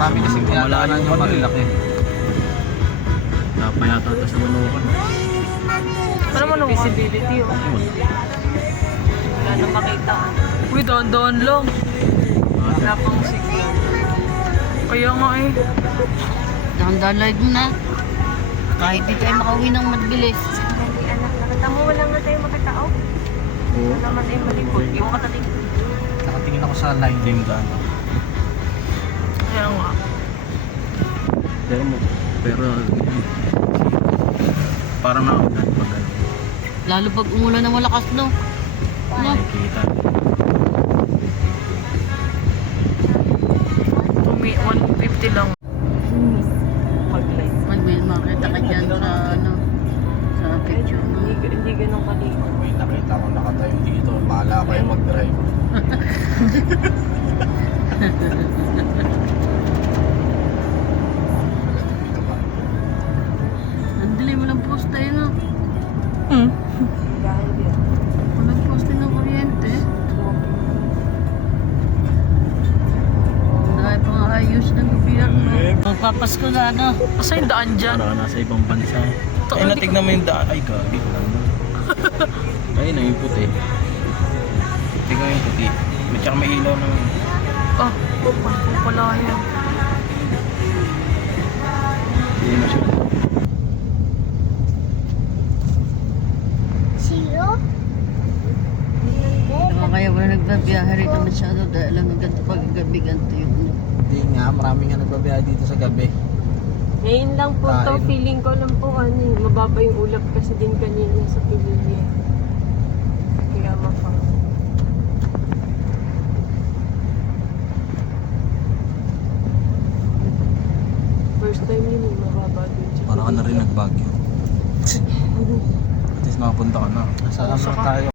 Marami kasi malayo yung pa malalaki. Napayata ito sa Manukan. Ano man ang visibility oh. Wala na makita. Uy, doon lang. Wala pang signal. Kaya nga eh. Dahan-dahan mo na. Kahit di tayo makauwi ng mabilis. Hindi anak, nakita mo wala nga tayo makatao. Oo. Wala man tayo malikot. Yung makatating. Nakatingin ako sa line. Hindi yung gaano. Kaya nga. Pero parang nakakagad pag ano. Lalo pag umulan ng malakas, no? No? Nakikita. 150 lang. Pag-light. May makita ka dyan sa, ano, sa picture, no? Hindi ganun kaliko. May nakita ko nakatayo dito. Bahala kayo mag-drive. Ang dilim mo ng poste, no? Dahil yan. Walang poste ng kuryente. Dahil pang ayos ng gobyerno. Magpapasko na, ano? Asa yung daan dyan? Para nasa ibang bansa. Ay, natignan mo yung daan. Ay, gagi ko lang. Ayun na yung puti. Tignan mo yung puti. May tsaka may ilaw naman. Ah, pala yan. Hindi na siya. Kaya wala nagbabiyahe rito masyado dahil alam ng ganito pag gabi ganito yung ano. Hindi nga, marami nga nagbabiyahe dito sa gabi. Ngayon lang po to, Kain. feeling ko lang po mababa yung ulap kasi din kanina sa Pilipina. Kaya mapang. First time yun mababa din siya. Para ka na rin nagbagyo. At least nakapunta ka na. Nasa naman tayo.